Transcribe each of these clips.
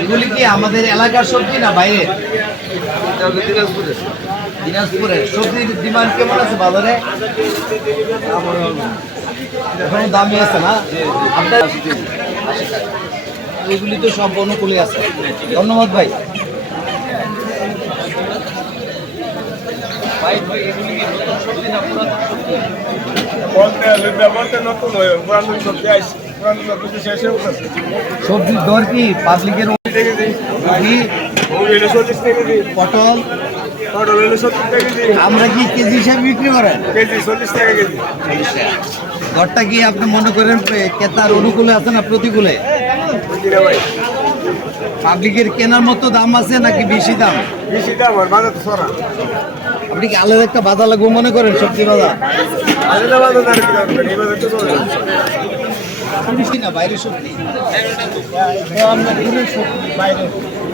এগুলি কি আমাদের এলাকার সবজি না বাইরে দিনাজপুরের সবজির ডিমান্ড কেমন আছে বাজারে? এখনও দামি আছে না? আপনার এগুলি তো সব অনুকূলে আছে। ধন্যবাদ ভাই। ভাই ভাই এগুলি কি নতুন সবজি না সবজির দর কি? পাবলিকের পটল? আমরা কি কেজি হিসাবে বিক্রি করেন? দরটা কি আপনি মনে করেন ক্রেতার অনুকূলে আছে না প্রতিকূলে? পাবলিকের কেনার মতো দাম আছে নাকি বেশি দাম? বেশি দাম আপনি কি আলাদা একটা বাধা লাগবে মনে করেন, সবজি বাধা আগে তো বাইরের সবজি?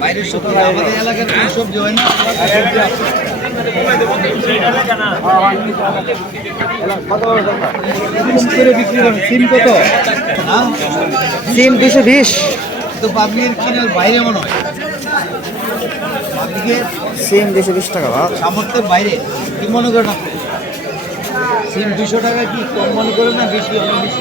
বাইরের। সবজি না, আমাদের এলাকার কোনো সবজি হয় না করে বিক্রি করেন সিম কত? না সিম দুশো বিশ। তো পাবলিকের কেনার বাইরে মনে হয়? পাবলিকের সিম দুশো বিশ টাকা সামর্থ্যের বাইরে কি মনে করেন আপনি? সিম দুশো টাকা কি কম মনে করেন না বেশি অনেক বেশি?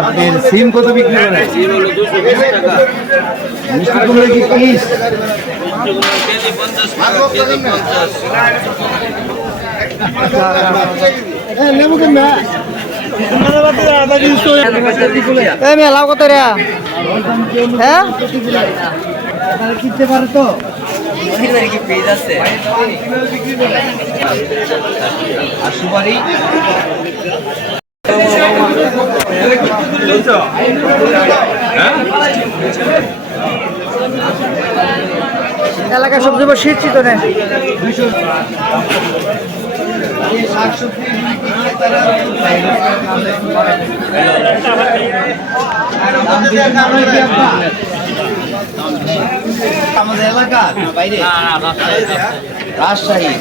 আপনার সিম কত বিক্রি করেন? মিষ্টি কুমড়ো কি পিস এ মেয়ে লাভ কত রে? হ্যাঁ? কিনতে পারে তো আর সুপারি এলাকার শীত শীত এই শাকসবজি? আমাদের এলাকা বাইরে রাজশাহী।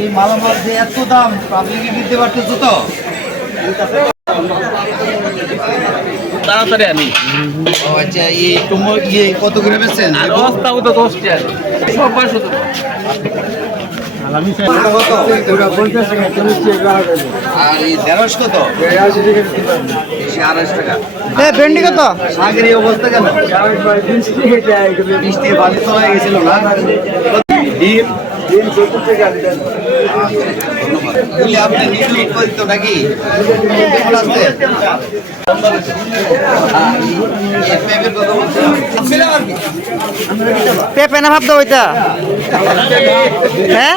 এই মালামাল যে এত দাম পাবলিকে দিতে পারতেছো তো? তাড়াতাড়ি ও আচ্ছা এই তোমার ইয়ে কত করে বেচছেন? আর বস্তা তো সব পাঁচশো কত আর কত? আড়াইশ টাকা এ, ভেন্ডি কত? শাকের এই অবস্থা কেন বৃষ্টি বালি হয়ে গেছিল না ডিম এগুলি আপনি নিজে উৎপাদিত নাকি পেপে না ভাবতো ওইটা হ্যাঁ?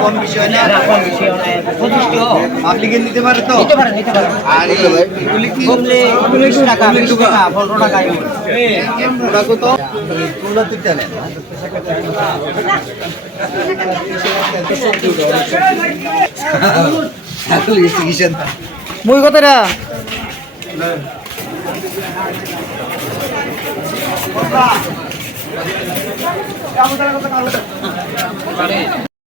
এর দাম তো ভাবলি দিতে পারে তো ভাই কি করে? কম বিষয় না নিতে পারে। তো আর এগুলি কি? টাকা বিশ টাকা পনেরো টাকা ওটা কত তোমরা তুলতে নেন এখন গেছি কিসের দাম? মুই কত রে?